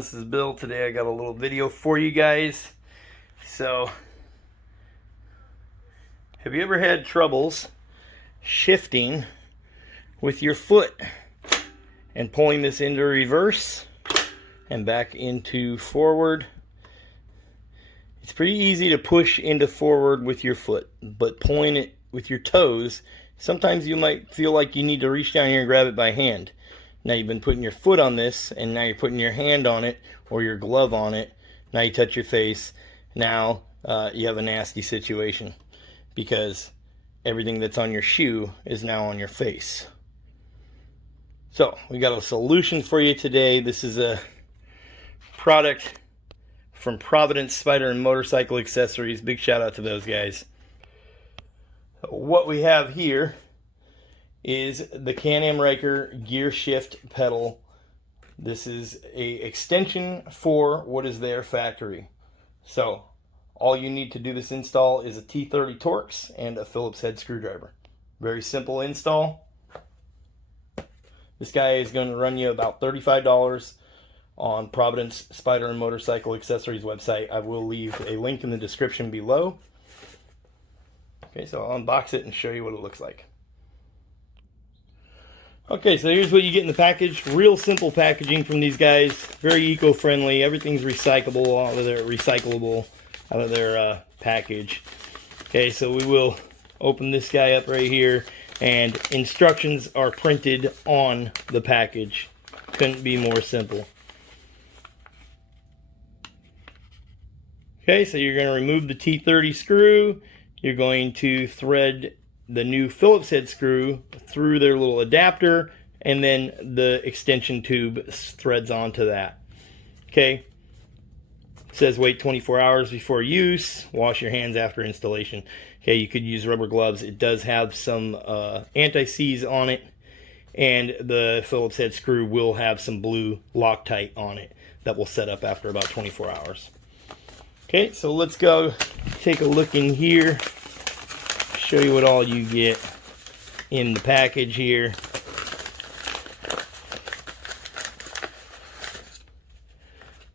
This is Bill. Today I got a little video for you guys. So, have you ever had troubles shifting with your foot and pulling this into reverse and back into forward? It's pretty easy to push into forward with your foot, but pulling it with your toes, sometimes you might feel like you need to reach down here and grab it by hand. Now you've been putting your foot on this, and now you're putting your hand on it or your glove on it. Now you touch your face. Now you have a nasty situation because everything that's on your shoe is now on your face. So we got a solution for you today. This is a product from Providence Spyder and Motorcycle Accessories. Big shout out to those guys. What we have here is the Can-Am RYKER gear shift pedal. This is a extension for what is their factory. So all you need to do this install is a T30 Torx and a Phillips head screwdriver. Very simple install. This guy is going to run you about $35 on Providence Spyder and Motorcycle Accessories website. I will leave a link in the description below. Okay, so I'll unbox it and show you what it looks like. Okay, so here's what you get in the package. Real simple packaging from these guys. Very eco-friendly. Everything's recyclable out of their package. Okay, so we will open this guy up right here, and instructions are printed on the package. Couldn't be more simple. Okay, so you're going to remove the T30 screw. You're going to thread the new Phillips head screw through their little adapter, and then the extension tube threads onto that. Okay, it says wait 24 hours before use, wash your hands after installation. Okay, you could use rubber gloves. It does have some anti-seize on it, and the Phillips head screw will have some blue Loctite on it that will set up after about 24 hours. Okay, so let's go take a look in here, show you what all you get in the package here.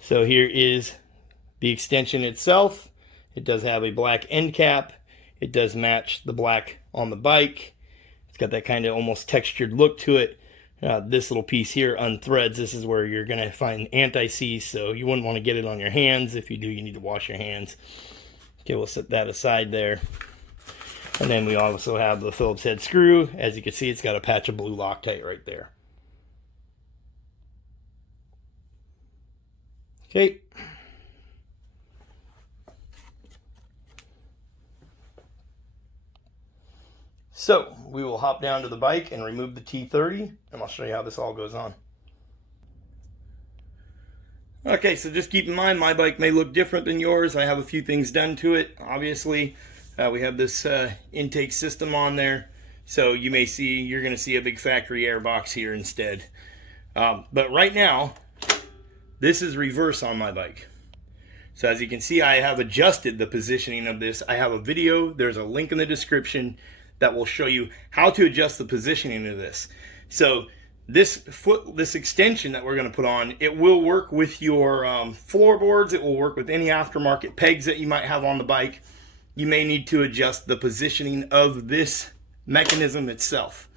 So here is the extension itself. It does have a black end cap. It does match the black on the bike. It's got that kind of almost textured look to it. This little piece here unthreads. This is where you're going to find anti-seize, so you wouldn't want to get it on your hands. If you do, you need to wash your hands. Okay, we'll set that aside there. And then we also have the Phillips head screw. As you can see, it's got a patch of blue Loctite right there. Okay. So we will hop down to the bike and remove the T30, and I'll show you how this all goes on. Okay, so just keep in mind my bike may look different than yours. I have a few things done to it. Obviously, we have this intake system on there, so you're going to see a big factory air box here instead. But right now, this is reverse on my bike. So as you can see, I have adjusted the positioning of this. I have a video. There's a link in the description that will show you how to adjust the positioning of this. So this extension that we're going to put on, it will work with your floorboards. It will work with any aftermarket pegs that you might have on the bike. You may need to adjust the positioning of this mechanism itself.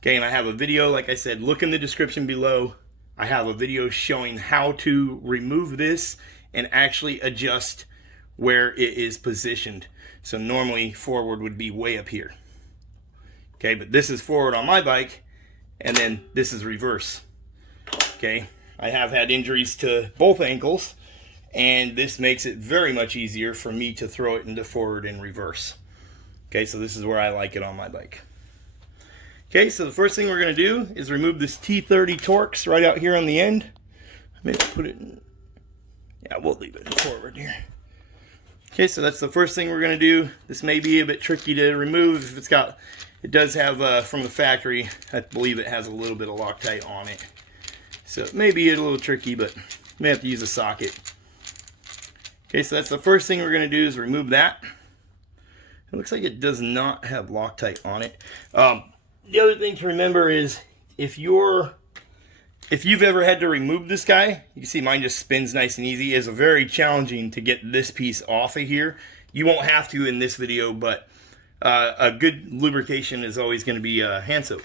Okay, and I have a video, like I said, look in the description below. I have a video showing how to remove this and actually adjust where it is positioned. So normally forward would be way up here. Okay, but this is forward on my bike, and then this is reverse. Okay, I have had injuries to both ankles, and this makes it very much easier for me to throw it into forward and reverse. Okay, so this is where I like it on my bike. Okay, so the first thing we're going to do is remove this T30 Torx right out here on the end. Maybe put it in, yeah, we'll leave it in forward here. Okay, so that's the first thing we're going to do. This may be a bit tricky to remove. It does have, from the factory, I believe it has a little bit of Loctite on it. So it may be a little tricky, but you may have to use a socket. Okay, so that's the first thing we're going to do is remove that. It looks like it does not have Loctite on it. The other thing to remember is if your If you've ever had to remove this guy, you can see mine just spins nice and easy. It's very challenging to get this piece off of here. You won't have to in this video, but a good lubrication is always going to be hand soap.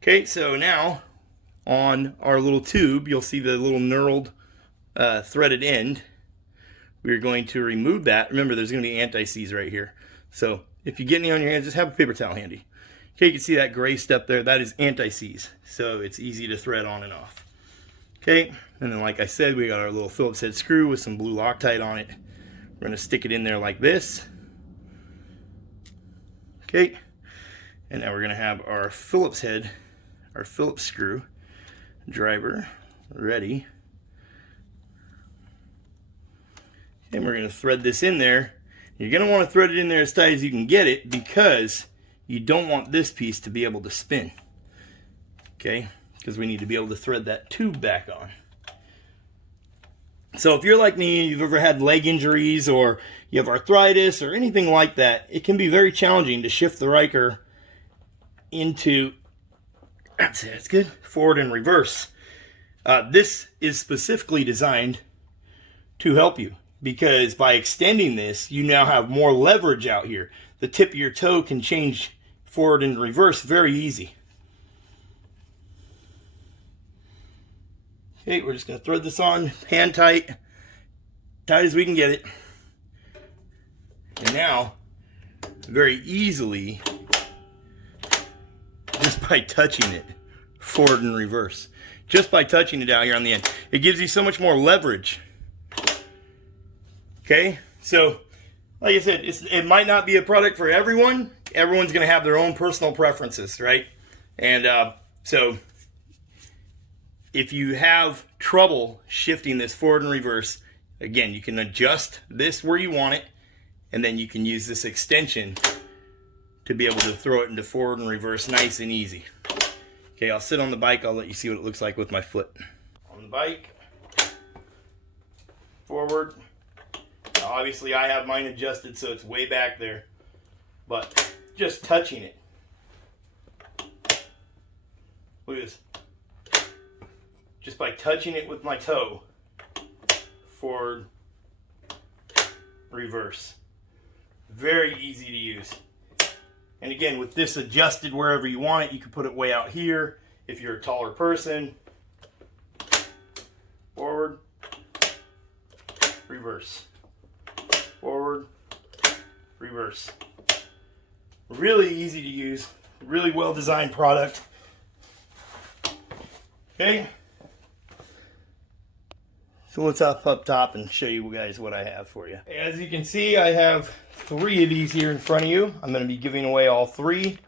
Okay, so now on our little tube, you'll see the little knurled threaded end. We're going to remove that. Remember, there's going to be anti-seize right here. So if you get any on your hands, just have a paper towel handy. Okay, you can see that gray step there. That is anti-seize. So it's easy to thread on and off. Okay, and then like I said, we got our little Phillips head screw with some blue Loctite on it. We're going to stick it in there like this. Okay, and now we're going to have our Phillips head, our Phillips screw driver ready. And we're going to thread this in there. You're going to want to thread it in there as tight as you can get it, because you don't want this piece to be able to spin. Okay, because we need to be able to thread that tube back on. So if you're like me, you've ever had leg injuries or you have arthritis or anything like that, it can be very challenging to shift the RYKER into, that's it, it's good, forward and reverse. This is specifically designed to help you, because by extending this, you now have more leverage out here. The tip of your toe can change forward and reverse very easy. Okay, we're just going to thread this on hand tight, tight as we can get it. And now, very easily, just by touching it, forward and reverse. Just by touching it out here on the end. It gives you so much more leverage. Okay, so like I said, it might not be a product for everyone. Everyone's going to have their own personal preferences, right? And so if you have trouble shifting this forward and reverse, again, you can adjust this where you want it, and then you can use this extension to be able to throw it into forward and reverse nice and easy. Okay, I'll sit on the bike. I'll let you see what it looks like with my foot. On the bike, forward. Now, obviously, I have mine adjusted so it's way back there, but just touching it. Look at this. Just by touching it with my toe, forward, reverse. Very easy to use. And again, with this adjusted wherever you want it, you can put it way out here if you're a taller person. Forward, reverse. Forward, reverse. Really easy to use. Really well designed product. Okay. So let's up top and show you guys what I have for you. As you can see, I have 3 of these here in front of you. I'm going to be giving away all 3. Okay,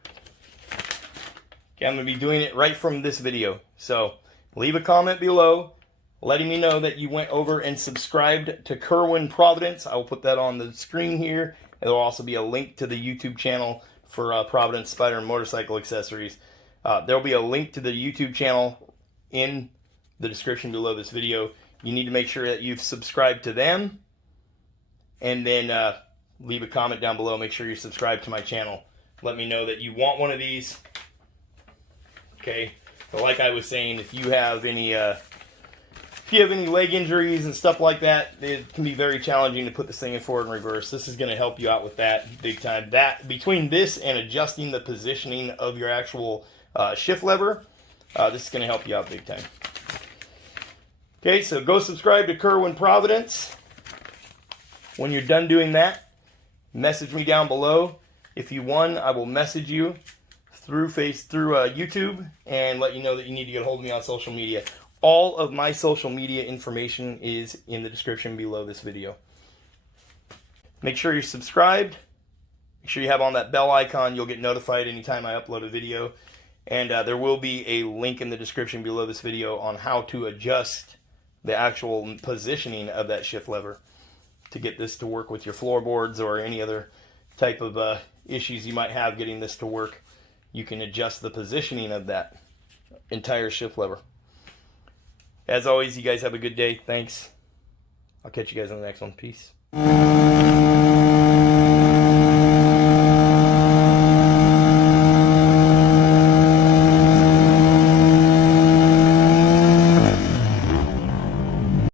I'm going to be doing it right from this video. So leave a comment below letting me know that you went over and subscribed to Kerwin Providence. I will put that on the screen here. There will also be a link to the YouTube channel for Providence Spyder motorcycle accessories. There will be a link to the YouTube channel in the description below this video. You need to make sure that you've subscribed to them, and then leave a comment down below. Make sure you're subscribed to my channel. Let me know that you want one of these. Okay, but like I was saying, if you have any leg injuries and stuff like that, it can be very challenging to put this thing in forward and reverse. This is going to help you out with that big time. That between this and adjusting the positioning of your actual shift lever, this is going to help you out big time. Okay, so go subscribe to Kerwin Providence. When you're done doing that, message me down below. If you won, I will message you through YouTube and let you know that you need to get a hold of me on social media. All of my social media information is in the description below this video. Make sure you're subscribed. Make sure you have on that bell icon. You'll get notified anytime I upload a video. And there will be a link in the description below this video on how to adjust the actual positioning of that shift lever to get this to work with your floorboards or any other type of issues you might have getting this to work. You can adjust the positioning of that entire shift lever. As always, you guys have a good day. Thanks. I'll catch you guys on the next one. Peace.